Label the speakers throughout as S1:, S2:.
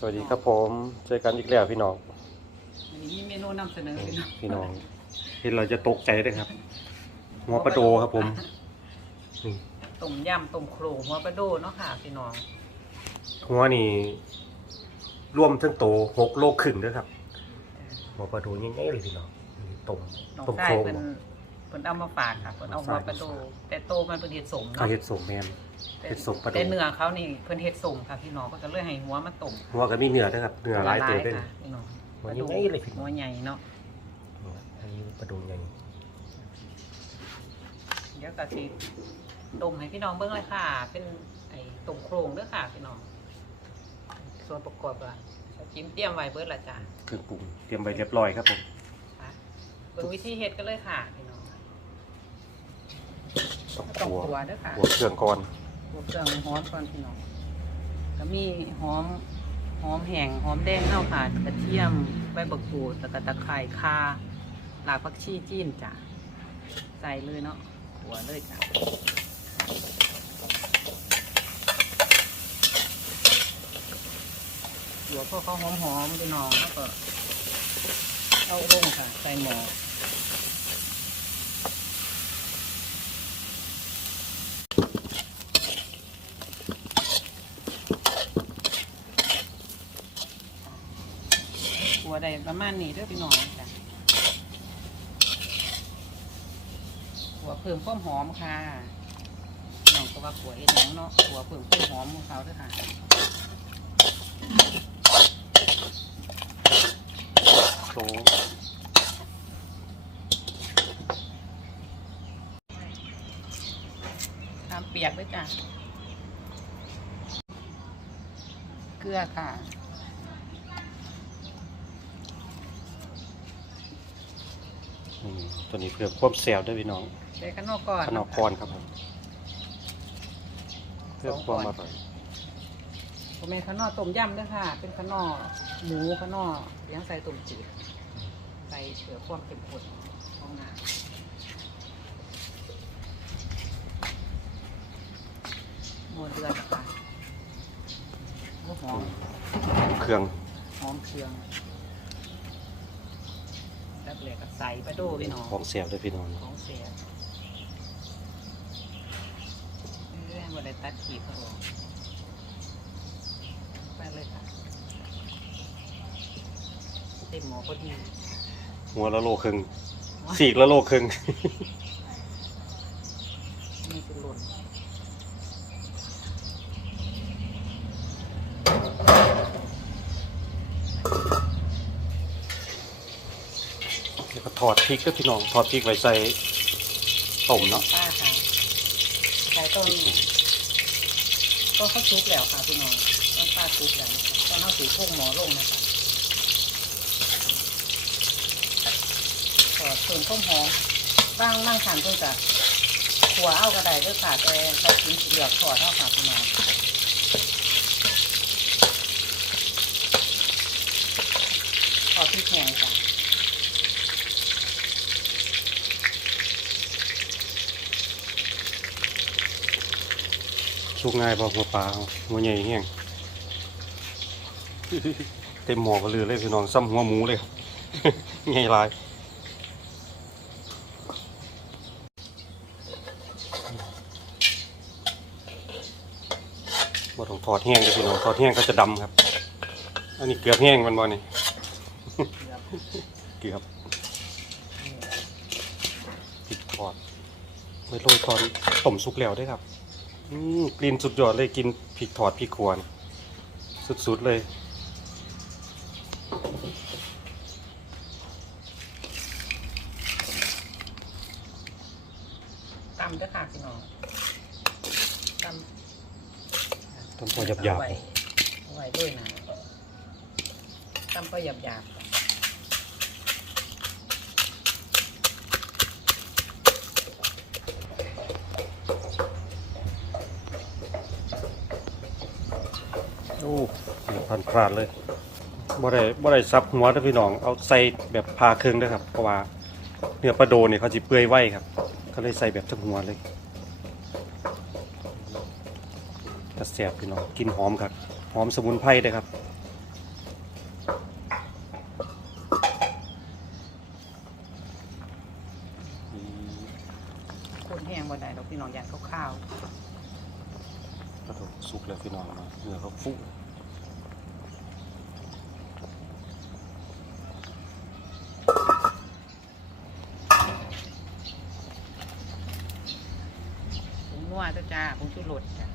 S1: สวั
S2: สดี
S1: ค
S2: รับผมเจอกันอีกแล้วพี่น้อง
S1: วันนี้มีเมนูนำเสนอพี่น้อง
S2: พี่น้องเห็นเราจะตกใจเลยครับหัวปลาโดครับผมนี่
S1: ต้มยำต้มโครงหัวปลาโดเนาะค่ะพี่น้อง
S2: หัวนี่รวมทั้งโตหกโลครึ่งด้วยครับหัวปลาโดง่ายๆเลยพี่น้องนี่ต้ม
S1: น้อง
S2: ต้ม
S1: ชา
S2: โค
S1: ย
S2: รง
S1: เป็น เพิ่นเอามาฝากค่ะเพิ่นเอาหัวปลาโดแต่โตมันเป็นเห็ดสม
S2: ข้าว
S1: เนาะ
S2: เห็ดสมแมน
S1: แต่
S2: เห็ดสมปลาโด
S1: แต่เนื้อเขานี่เพิ่นเห็ดสมค่ะพี่น้องเพิ่นก็เลยให้หัวมาต้ม
S2: หัวก็มีเนื้อด้วยครับเนื้อหลายตัวด้วย
S1: ค่ะพี่น้อง
S2: หัวใหญ่เลยพี่น้
S1: หั
S2: อ
S1: ว
S2: ง
S1: ใหญ่เนาะ
S2: อันนี้ปลาโดใหญ่
S1: เดี๋ยวก็สิต้มให้พี่น้องเบิ่งเลยค่ะ เป็นไอ้ต้มโครงเด้อค่ะพี่น้อง ส่วนประกอบอะจิ้มเตรียมไว้เบิดละจ้ะ
S2: เครื่องปรุงเตรียมไว้เรียบร้อยครับผม
S1: ค่ะเบิ่งวิธีเฮ็ดกันเลยค่ะพี่น้อง
S2: ต้อง
S1: ต้อง
S2: ขัว
S1: ขัวเด้อค่ะ
S2: ขัวเครื่องก่อน
S1: ขัวเครื่องหอมก่อนพี่น้องก็มีหอมหอมแห้งหอมแดงเน่าค่ะกระเทียมใบบักกูดแล้วก็ตะไคร้ข่าหลากผักชีจีนจ้ะใส่เลยเนาะขัวเลยจ้ะหัวพอเขาหอมหอมๆพี่น้องแล้วก็เอาลงค่ะ ใส่หม้อ ได้ประมาณนี้เด้วยพี่น้องจ้ะหัวเพิ่มความหอมค่ะน้องก็ว่าหัวเอ็นหยังเนาะหัวเพิ่มความหอมของเขาด้วยค่ะ
S2: โครง
S1: ทำเปียกด้วยจ้ะ เกลือค่ะ
S2: นี่ตัวนี้เพื่อควบแซวด้วยพี่น้อง
S1: ใส่ข้างนอกก่อน
S2: ขนมก้อนครับผมเพื่อความอร่อย
S1: ผมเป็นข้างนอกต้มยำด้วยค่ะ เป็นข้างนอกหมูข้างนอกเลี้ยงใส่ต้มจืดใส่เสือความเป็นผลของน้ำหมูเดือดค่ะหมูหอม
S2: เครื่อง
S1: หอมเครื่องแล้ว เหลือก็ใส่ปลาโดูพี่น้อง
S2: ของแซวด้วยพี่น้อง
S1: ของเสียเรื่องบริตัดขีดครับผมไปเลยค่ะเต็มหมอพอดี
S2: หัวละโลครึ่งสีกละโลครึ่ง
S1: นี่คือหล่น
S2: แล้วก็ท อดพริกก็พี่น้องทอดพริกไว้ใส่ต้มเนาะ
S1: ป้าค่ะใช้ต้นต้นเขาชุกแล้วค่ะพี่น้องต้นป้าชุกแล้วนะคะต้นเขาถือพวกหมอลงนะคะขอส่วนข้าวหอมบ้างนั่งทานเพื่อจะขัวเอากระไดด้วยค่ะแต่เขากินเหลือกถอดเท่าค่ะพี่น้องขอพริกแห้งจ้ะ
S2: สุกง่ายพอหัวปลาหัวใหญ่แห้งเต็มหม้อก็เลือเลยพี่น้องซ้ำหัวหมูเลยครับใหญ่หลายบ่ต้องทอดแห้งเลยพี่น้องทอดแห้งก็จะดำครับ อันนี้เกือบแห้งมันบ่นี่เกือบพริกทอดไม่โรยตอนต้มสุกแล้วเด้ครับ อืมกลิ่นสุดยอดเลยกินพริกทอดพริกขวนสุดๆเลย
S1: ตำด้วยค่ะพี่น้องตำ
S2: ต้นพอหยาบ
S1: เอไว้เอาไว้ด้วยนะตำก็หยาบหยาบ
S2: อ้ ผ่านพลาดเลยบ่ได้บ่ได้ซับหัวเด้พี่น้อง เอาใส่แบบพาเครื่องด้อครับ เพราะว่าเนื้อปลาโดเนี่ยเขาจะเปื่อยไวครับ ก็เลยใส่แบบทั้งหัวเลยกระแสบพี่น้อง กินหอมครับ หอมสมุนไพรเลยครับ
S1: คนแห้งบ่ได้ดอกพี่น้องอยากข้าว
S2: กระดูกสุกแล้วพี่น้องเนาะเนื้อเขาฟุ้ง
S1: ๆผงนัวจ้าจ้าผงชูรสจ้ะ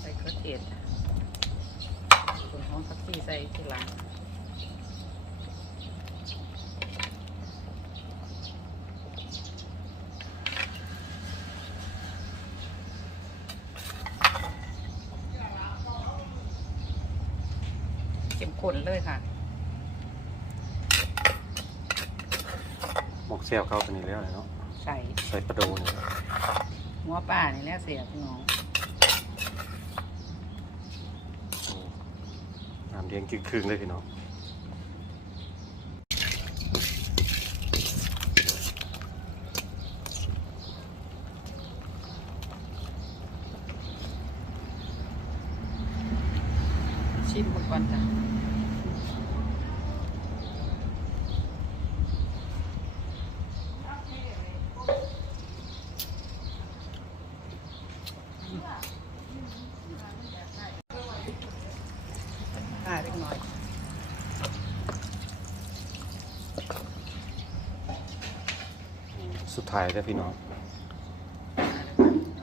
S1: ใส่เครื่องเทศจ้ะส่วนหอมผักชีใส่ทีหลัง เข้มข้นเลยค่ะ
S2: หมกแซวเข้าตัวนี้แล้วเนาะ
S1: ใส่
S2: ใส่ปลาโดเนี่ย
S1: หัวป่านี่แหละเสียพี่น้อง
S2: อืมน้ำเลี้ยงครึ่งๆเลยพี่น้อง
S1: ชิมมันก่อนจ้ะอ่าเล็กน้อย
S2: อืมสุดท้ายแล้วพี่น้อง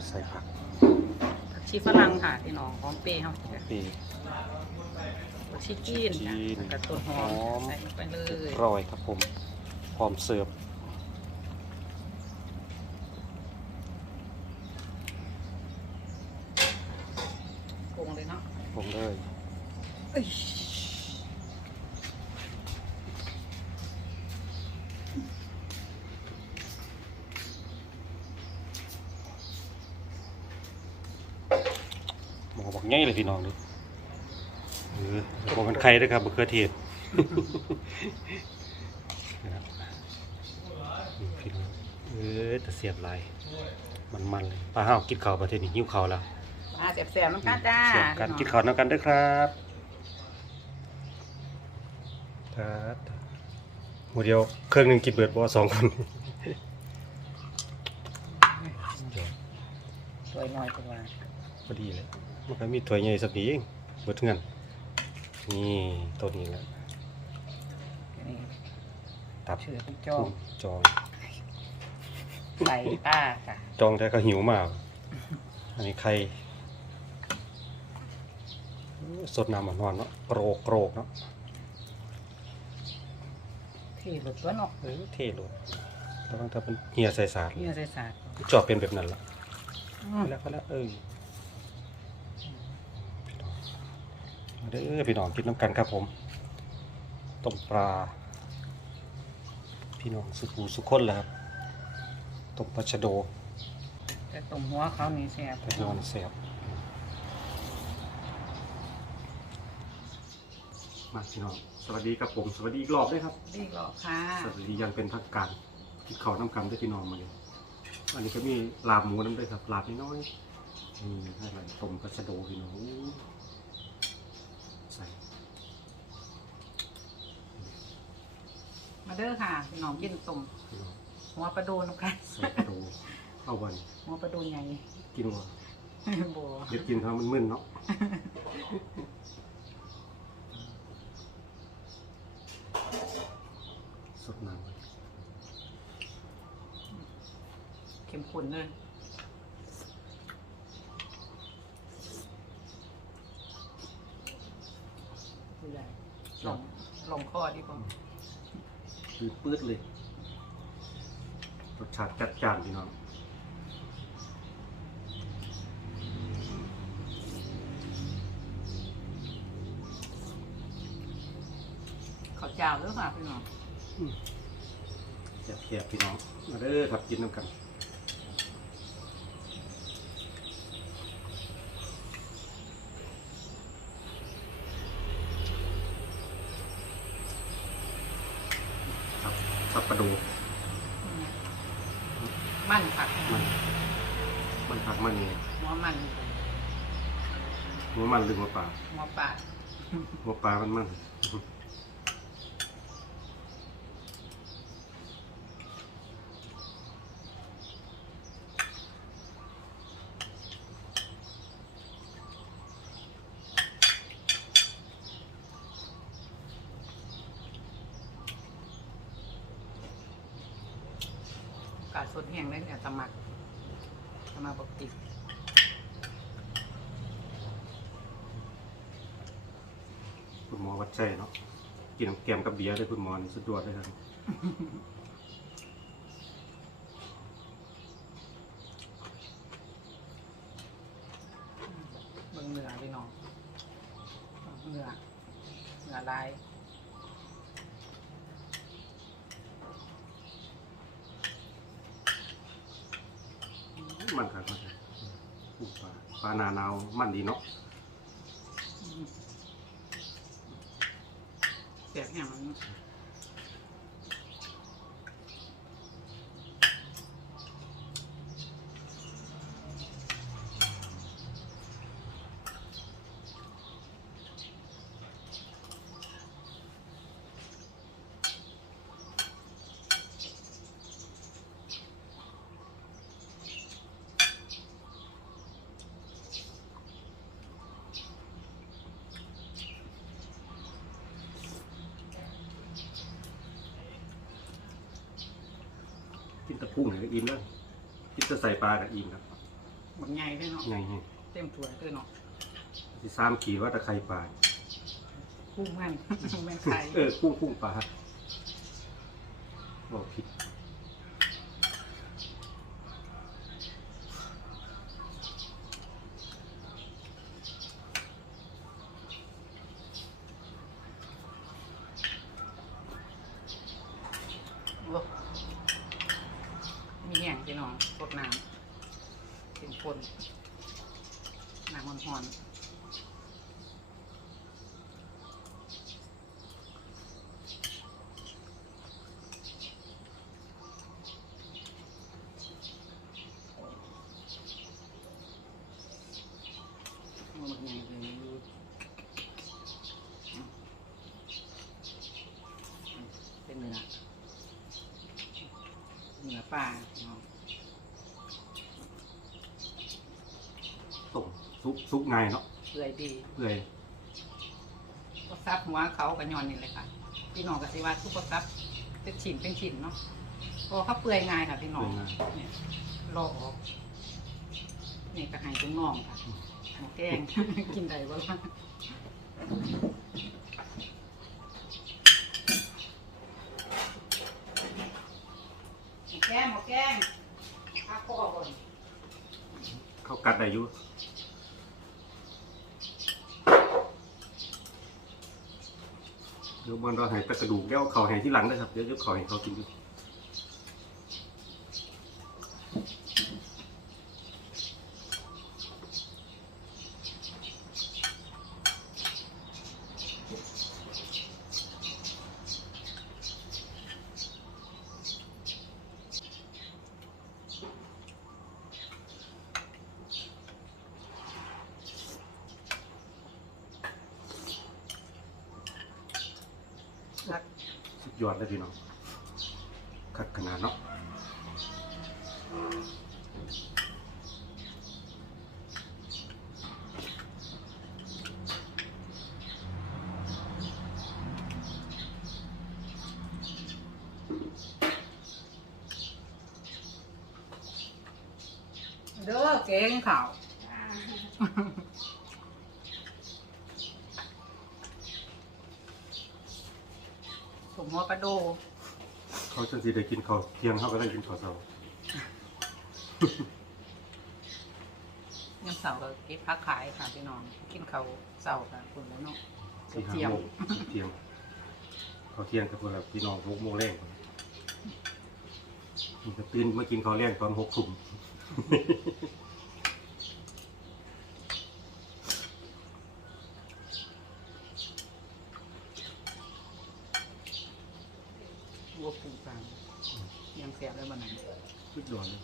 S2: ใส่ผัก
S1: ผักชีฝรั่งค่ะพี่น้องหอมเปรี้ยวจ้ะ
S2: ปี
S1: ผักชีจีนจ้ะ
S2: จีน
S1: แล้วกับต้นหอม
S2: หอม
S1: ใส่ลงไปเลย
S2: ร้อยครับผม พร้อมเสิร์ฟ
S1: ปรุงเลยเนาะ
S2: ผมเลย
S1: เอ้ย
S2: หมอบอก ง่ายเลยพี่น้องเลยเออบอกมันไข่ด้วยครับมะเขือเทศนะครับนี่พี่น้องเออแต่เสียบลายมันๆเลยปลาห้าวกินข้าวประเทศนี้หิ้วข้าวแล้ว
S1: มาแสบๆน้ำกันจ้า
S2: เสียบกัน
S1: พี่
S2: กิน
S1: น้อง
S2: ข้าวน้ำกันด้วยครับครับหมดเดียวเครื่องหนึ่งกินเบิดบ่สองคน
S1: สวยน้อยตัว
S2: พ อดีเลยมันก็มีถ้วยใหญ่สักนี้เองเบิดเงินนี่ตัวนี้แหละ
S1: นี่
S2: ตับ
S1: ชื่อคุณจอ
S2: กุ้
S1: ง
S2: งจอง
S1: ใส่ต้าค่ะ
S2: จองแต่ก็หิวมาก อันนี้ไข่สดน้ำหวานๆเนาะโกรกโกรกเนาะ
S1: ที่หลุดตัวเนาะ
S2: เออเท่เลยแล้วบางทีมันเหี่ยใส่สาด
S1: นี่ใส่สาด
S2: จอบเป็นแบบนั้นละ
S1: อืม
S2: ไปแล้วไปแล้วเออมา เด้อพี่น้องกินน้ำกันครับผมต้มปลา พี่น้องสุภูสุคนแหล้วครับต้มปลาชะโด
S1: แต่ตรงหัวเขานี่แซ่บ
S2: ไปนอนเสียบมาพี่น้องสวัสดีครับผม สวัสดีอีกรอบด้วยครับ
S1: ดีกรอบค่ะ
S2: สวัสดีอยังเป็นทางการกินข้าวน้ำกันด้วยพี่น้องมาเลยอันนี้ก็มีลาบหมูน้ำด้วยครับลาบน้อยๆนี่ให้อะไรต้มปลาชะโดพี่น้องใส่
S1: มา เด้อค่ะพี่น้องกินต้ม
S2: พี่น้อง
S1: หัวปลาโดนกัน
S2: ใส่กระโดเข้าวัน
S1: หัวปลาโดนใหญ่
S2: กินว่า
S1: บัว
S2: เดี๋ยวกินทางมันมึนเนาะสดน้ำ
S1: เข้มข้นเลย
S2: ปื้ดเลยรสชาติจัดจ้านพี่น้องข้าว
S1: เจ้าหรือเปล่าพี่น้อง
S2: แซ่บๆพี่น้องมาเด้อครับกินน้ำกัน
S1: หัว
S2: ปลามันมัน
S1: กาสดแห้งได้เนี่ยสมัครสมัครปกติ
S2: ใจเนาะกินน้ำแกมกับเบียร์เลยคุณหมอนี่สุดยอดเลยครับ
S1: เบิ่งเนื้อพี่น้องเนื้อเนื้อลาย
S2: มันครับมันครับอู้ปลาปลาหนาหนาวมันดีเนาะ
S1: เสีย
S2: ตะพุ่งเนี่ยก็อิ่มแล้วกินแตะใส่ปลากับอิ่มครับ
S1: บางใหญ่ด้วยเนาะ
S2: ไงไง
S1: เต็มถ้วยด้วยเนาะ
S2: ที่สามขีดว่าตะไคร่ปลา
S1: กุ้งมันแม่นไข่
S2: เออกุ้งกุ้งปลาบอกผิด
S1: โอ้มีแห้งพี่น้องสดน้ำเป็นคนน้ำมัน หอนเป็นเนื้อเนื้อปลาเนาะ
S2: ต้มซุปซุปง่ายเนาะ
S1: เปื่อยดี
S2: เปื่อย
S1: ก็ซับหัวเขากับยอนนี่เลยค่ะ พี่น้องกับสิว่าทุกก็ซับเป็นชิ้นเป็นชิ้นเนาะพอเขาเปื่อยง่ายค่ะพี่น้องเนี่ยรอออกนี่ก็ใหายเป็นน่องค่ะหมูแกง กินได้บ่ล่ะหมูแกงหมูแกงข้าพ่อก่อน
S2: เข้ากัดได้อยู่ เดี๋ยวมันเราหายไปกระดูกแล้วเขาหายที่หลังนะครับเดี๋ยวเดี๋ยวเขาหายเขากินดู
S1: รัก
S2: สุดยอดเลยพี่น้องคักขนาดเนาะ
S1: เด้อเก่งข่าว สมหัวปลาโด
S2: เขาจังสิได้กินข้าวเที่ยงเขาก็ได้กินข้าวเช้า
S1: ยังเสาร์ก็เก็บพักขายค่ะพี่น้องกินเขาวเสาร์ค่ะคุณแล้วเนาะ
S2: สี่
S1: เจี
S2: ห้า
S1: ยว
S2: โมงเที่ยงเขาเขาวเที่ยงกับพวกเราพี่น้องหกโมงแรงมันจะตื่นมากินข้าวแรงตอนหกทุ่ม
S1: วัวปูกลางยังเสียบได้บ้านไหน
S2: สุดยอดเลย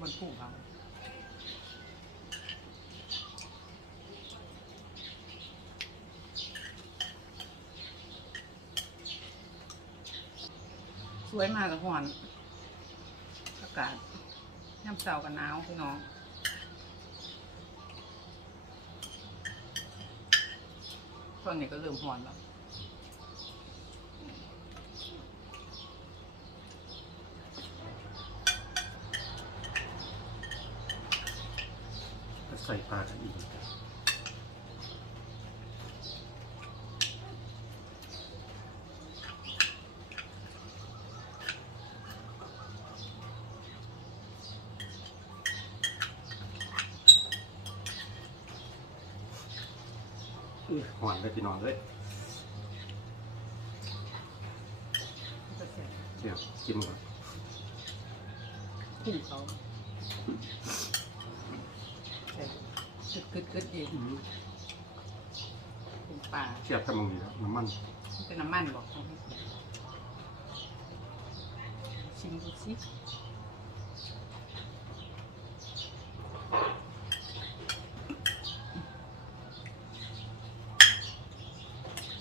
S1: มันปูกลางส วยมากกับหอนอากาศย่ำเสากับหนาวพี่น้องตอนนี้ก็เริ่มหอนแล้ว
S2: ใส่ปลากันอีก อื้อหวานเลยพี่น้องเลย
S1: เสร็จ
S2: เจียวกินหมด
S1: พุ่งเขาเสร็จกึดกึดกึดอีก
S2: อื้อ
S1: พุ่งปลา
S2: เชียบทำมังดีแล้วน้ำมัน
S1: เป็นน้ำมันบอกชิมดูสิ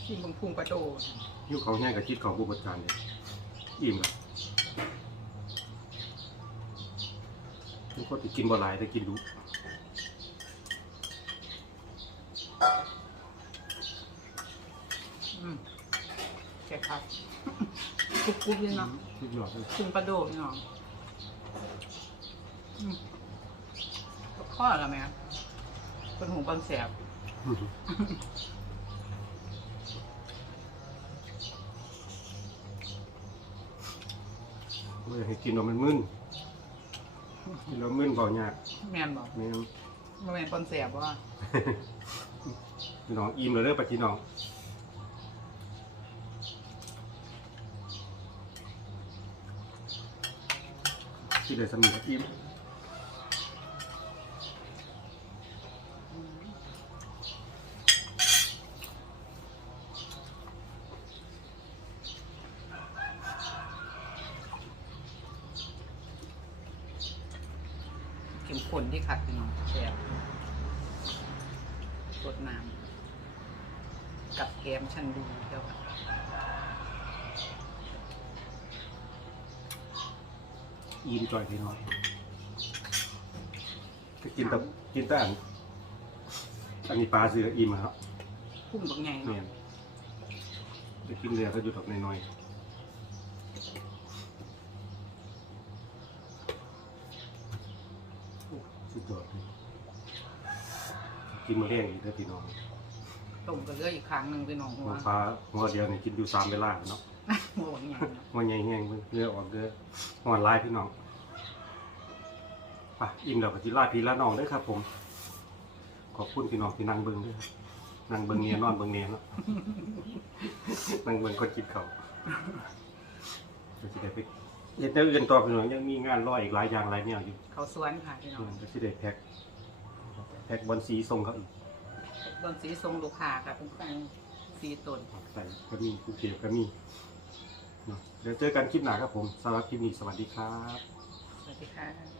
S1: ชิมบังพุงปลาโด
S2: ยิ้วเขาวแห้งกับจิตเขาผู้บริการเนี่ยอิ่มแล้วทุกคนที่กินบ่หลายแต่กินดู
S1: อืมแค่ครับกรุบกรุบเลยเนาะ
S2: สุดยอดเลย
S1: พุงปลาโดนี่เนาะอืมกับข้อแล้วไหมครับเป็นหูบางแสบ
S2: ไม่อยากให้กินว่ามันมึนกินแล้วมึนเบายาก
S1: แมนบอก
S2: แม่น
S1: มาแมนปนแสบว่า
S2: พี่น้องอิ่มเลยเด้อปะพี่น้องที่เลยสมีอิ่ม
S1: เข้มข้นที่ขัดพี่น้องแสบส ดน้ำกับแกมชันดูเจ้าค่ะ
S2: อิ่มจ่อยพี่น้องก็กินแต่กินแต่อันอันนี้ปลาเสืออิ่มอะครับ
S1: พุ่งบางไง
S2: เนี่
S1: เนาะ
S2: ยจะกินเรือก็อยู่ดอกน้อยๆโอ้สุดยอดเลย กินมาเรียงอีกเด้อพี่น้อง
S1: ต้มกันเลืออีกครั้งหนึ่งพี่น้องหั
S2: หั
S1: ว
S2: วปลาหัวเดียวนี่กินอยู่สามเวลาเนาะ
S1: หัวบางไงเนาะ
S2: หัวใหญ่แห้งเบิ่งเนื้อออกเด้อหัวลายพี่น้องไปอิ่มแล้วก็สิลาพี่ลาน้องเด้อครับ ผม ขอบคุณพี่น้องที่นั่งเบิ่งเด้วยนั่งเบิ่งเนียนอนเบิ่งเนียเนาะ นั่งเบิ่งคนกินข้าวก็สิได้ไปเฮ็ดแนวอื่นต่อพี่น้องยังมีงานรออีกหลายอย่างหลายแนวอยู่
S1: เขาสวนค่ะพี่น้อง
S2: ก็สิได้แพ็คแพ็คบอลสีส่งเขาอีก
S1: โดนสีทรงลูกค้าค่ะเป็นแฟนสีตน
S2: ใส่ก็มีภูเก็ตก็มีเนาะเดี๋ยวเจอกันคลิปหน้าครับผมสำหรับคลิปนี้สวัสดีครับ
S1: สวัสดีค่ะ